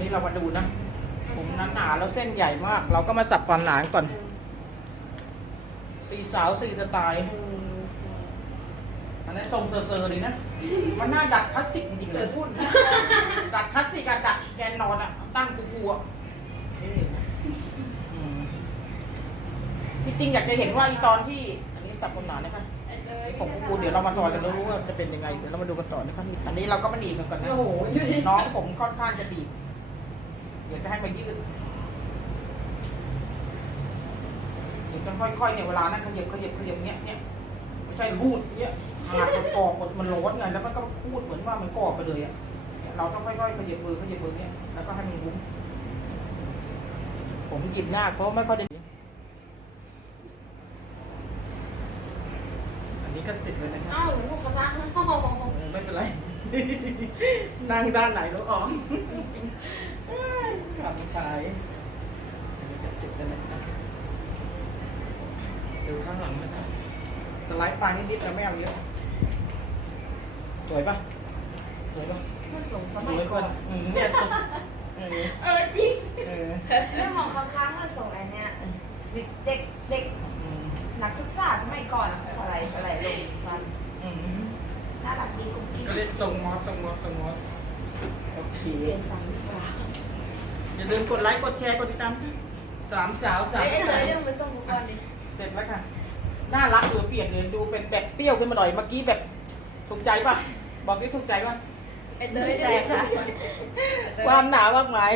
นี้เรามาดูนะผมหนาๆแล้วเส้นใหญ่มาก เราก็มาสับความหนาก่อน สีสาวสีสไตล์อันนี้ทรงเซอร์ๆเลยนะ มันน่าดัดคลาสสิกจริงๆเลเสือยทุ่นดัดคลาสสิกอะดัดแกนนอนอะตั้งกูฟูๆอะนี่นะอืมที่จริงอยากจะเห็นว่าอีตอนที่อันนี้สับความหนานะคะผมกูเดี๋ยวเรามาต่อกันแล้วรู้ว่าจะเป็นยังไงเดี๋ยวเรามาดูกันต่อนะครับอันนี้เราก็มาหนีบกันก่อนนะโอ้โหอยู่ที่น้องผมค่อนข้างจะดีด เดี๋ยวจะให้มายืดเดี๋ยวต้องค่อยๆเนี่ยเวลานั้นขยับขยับขยับเนี้ยเนี่ยไม่ใช่รูดเนี้ยหาดมันกรอบหมดมันร้อนไงแล้วมันก็พูดเหมือนว่ามันกรอบไปเลยอะเนี่ยเราต้องค่อยๆขยับมือขยับมือเนี่ยแล้วก็ให้มันวุ้มผมหยิบยากเพราะไม่ค่อยได้อันนี้ก็เสร็จเลยนะครับอ้าวลูกกระทะโอ้โหเออไม่เป็นไร นั่งด้านไหนรู้ออก ขับขายอันนี้จะเสร็จแล้วนะครับดูข้างหลังนะครับสไลด์ปลายนิดๆแต่ไม่เอาเยอะ สวยปะสวยปะมันสมสสมัยวยก่ก่ออนนอืมเนี่ยสวยเออเออจริง เออเรื่องของค้างค้างมันส่งไอ้เนี่ยเด็กเด็กอืมนักศึกษาสมัยก่อนอะสไลด์สไลด์ลงสั้นอืมน่ารักดีกุ๊กกิ๊กก็เลยส่งมอสส่งมอสส่งมอสโอเคเปลี่ยนฝั่งดีกว่า อย่าลืมกดไลค์ กดแชร์ กดติดตามสามสาวสามเอ้ยสาเดี๋ยววเรื่องไปส่งกูก่อนดิเสร็จแล้วค่ะ น่ารักหรือเปลี่ยนเลยดูเป็นแบบเปรี้ยวขึ้นมาหน่อยเมื่อกี้แบบถูกใจป่ะ บอกที่ถูกใจป่ะ ไอ้เตยเดี๋ยวไปส่งกูก่อนความหนามากไหมาย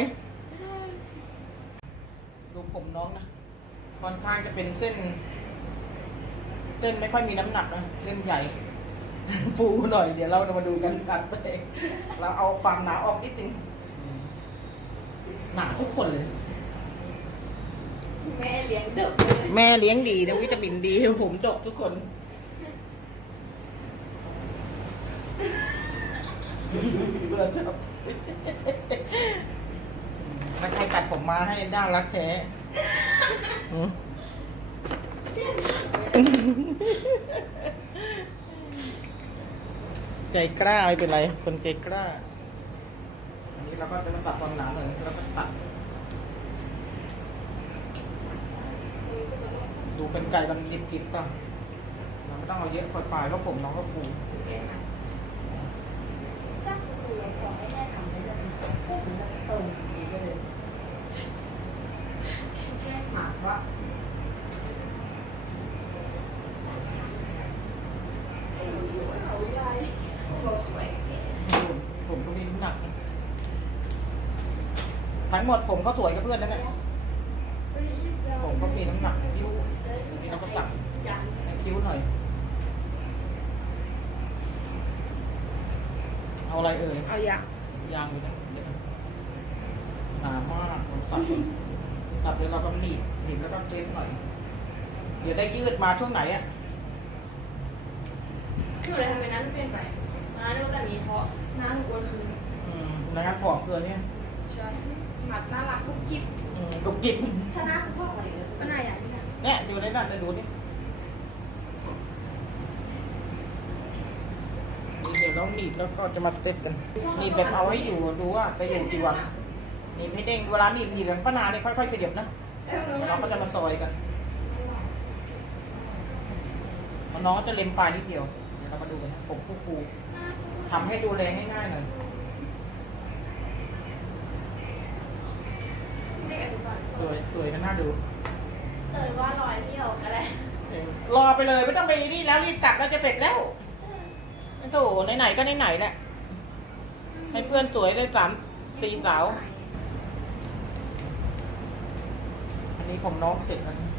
ดูผมน้องนะค่อนข้างจะเป็นเส้น เส้นไม่ค่อยมีน้ำหนักนะเส้นใหญ่ ฟูหน่อย เดี๋ยวเราจะมาดูกันตัดไปเราเอาความหนาออกนิดนึง หนาทุกคนเลย แม่เลี้ยงเด็กแม่เลี้ยงดีนะวิตามินดี ผมดกทุกคน เบื่อจับแล้วใครตัดผมมาให้น่ารักแท้หือใจกล้าไม่เป็นไร คนใจกล้าอันนี้ เราก็จะมาตัดความหนาหน่อยแล้วก็ตัด ดูเป็นไก่มันดิบๆก่อนเราไม่ต้องเอาเยอะปลายๆเพราะผมน้องก็ฟูจักสวยขอให้แม่ทำได้เลยพวกมันตรงดีไปเลยแค่หมากสวยใหญ่สวยแก่ ผ มก็มีน้ำหนักทั้งหมดผมก็สวยกับเพื่อนนั่นแหละผมก็มีน้ำหนักคิ้วนี่เราก็ตัดให้คิ้วหน่อย เอาอะไรเอ่ยเอาอย่างยางอยู่นะเดี๋ยวนะหนามากผมตัดก่อนตัดเดี๋ยวเราก็หนีบหนีบแล้วก็เทปหน่อย เดี๋ยวได้ยืดมาช่วงไหนอะคืออะไรทำไมน้าถึงเปลี่ยนไปน้าเรื่องแบบนี้เพราะน้าถูกโอนคืนอืมนะครับผอมเกินเนี่ยใช่ หมัดน่ารักกุ๊กกิ๊บอืมกรุบกริบถ้าหน้าคือพ่ออะไรเลยก็น่าอยากที่นั่นเนี่ยอยู่ในนั้นจะดูนี่นี่เดี๋ยวเราหนีบแล้วก็จะมาเต็ดกันหนีบแบบเอาให้อยู่ดูว่าจะอยู่กี่วันหนีบให้เด้งเวลาหนีบหนีบแบบป้านาเนี่ยค่อยๆขยับนะเดี๋ยวเราก็จะมาซอยกันน้องจะเล็มปลายนิดเดียวเดี๋ยวเรามาดูกันนะผมฟูฟูๆทำให้ดูแลง่ายๆหน่อย เด็กอนุบาล สวยสวยกันน่าดูเจอว่ารอยเที่ยวก็ได้รอไปเลยไม่ต้องไปนี่แล้วรีบกลับแล้วจะเสร็จแล้วไม่โถไหนๆก็ไหนๆแหละ ให้เพื่อนสวยได้สามสี่สาว อันนี้ผมน้องเสร็จแล้วนะ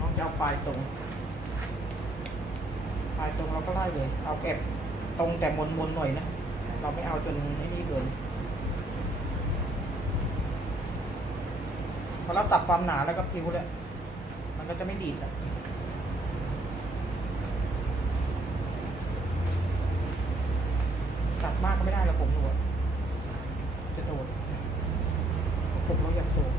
น้องจะเอาปลายตรง ปลายตรงเราก็ไล่เลย เอาแอบตรงแต่มนมนๆหน่อยนะ เราไม่เอาจนไอ้นี่เกิน พอเราตัดความหนาแล้วก็พิ้วเลยมันก็จะไม่ดีดอะตัดมากก็ไม่ได้แล้วผมหนวดจะโดดผมเราอยากโดด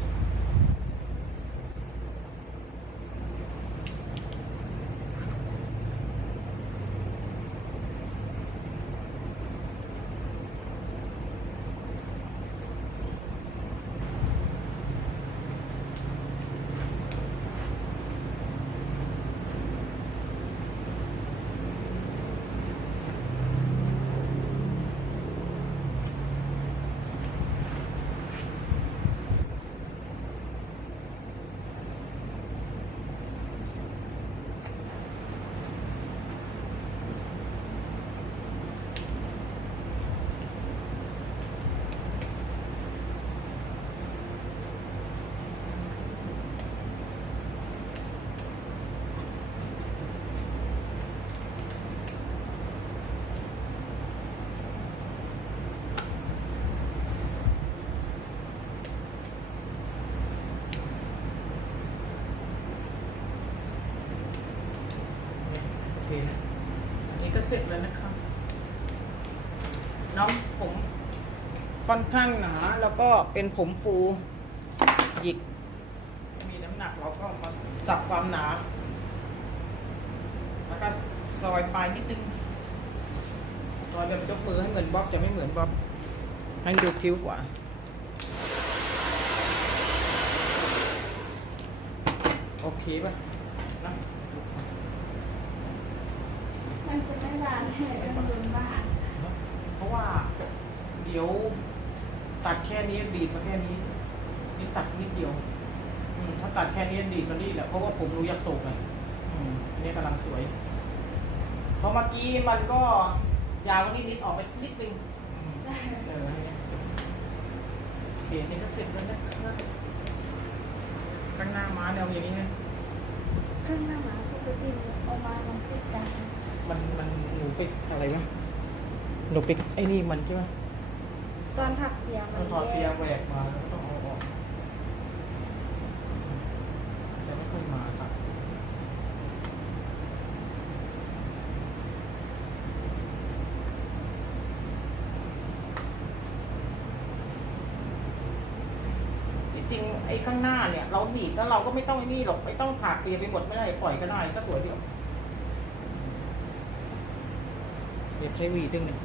น้องผมค่อนข้างหนา แล้วก็เป็นผมฟูหยิก มีน้ำหนักเราก็มาจับความหนา แล้วก็ซอยปลายนิดนึงซอยแบบยกมือให้เหมือนบ๊อบจะไม่เหมือนบ๊อบให้ดูคิ้วกว่าโอเคป่ะนะ มันจะไม่บานเลยมันเป็นบ้านเพราะว่า เดี๋ยว ตัดแค่นี้ดีดมาแค่นี้นี่ตัดนิดเดียว อืมถ้าตัดแค่นี้ดีดมานี่แหละเพราะว่าผมรู้ยักษ์โศกไงอืมอันนี่กำลังสวยเพราะเมื่อกี้มันก็ยาวนิดนิดๆออกไปนิดนึงอืมเออโอเคนี่ก็เสร็จแล้วนะครับข้างหน้าม้าแนวอย่างนี้ไงข้างหน้าหมาปกติเอามามันติดกัน มันมันหนูไปอะไรวะหนูไปไอ้นี่มันใช่ไหมตอนถักเปียมัมันนถอดเปียแหวกมาแล้วก็ต้องเอาออกแต่ไม่ค่อยมาครับจริงๆไอ้ข้างหน้าเนี่ย เราหนีบแล้วเราก็ไม่ต้องไอ้นี่หรอกไม่ต้องถากเปียไปหมดไม่ได้ปล่อยก็ได้ก็สวยเดียว เดี๋ยวใช้หวีดึงหนึ่ง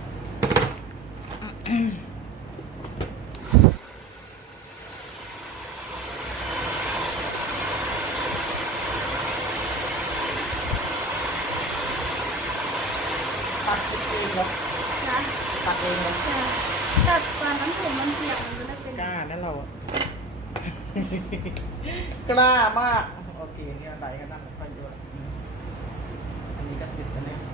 ตัดเองเหรอนะตัดเองเหรอจะตัดตอนนั้นผมมันเปียกมันจะได้เป็นกล้านะเราอะ กล้ามาก โอเคเนี่ยไหนกันนั่งไปเยอะอืมอันนี้ก็ติดกันเนี่ยก็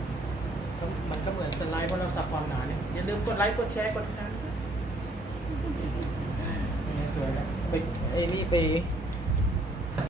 มันก็เหมือนสไลด์เพราะเราตัดความหนาเนี่ยอย่าลืมกดไลค์กดแชร์กดติดตามด้วยเนี่ยสวยแล้วไปไอ้นี่ไป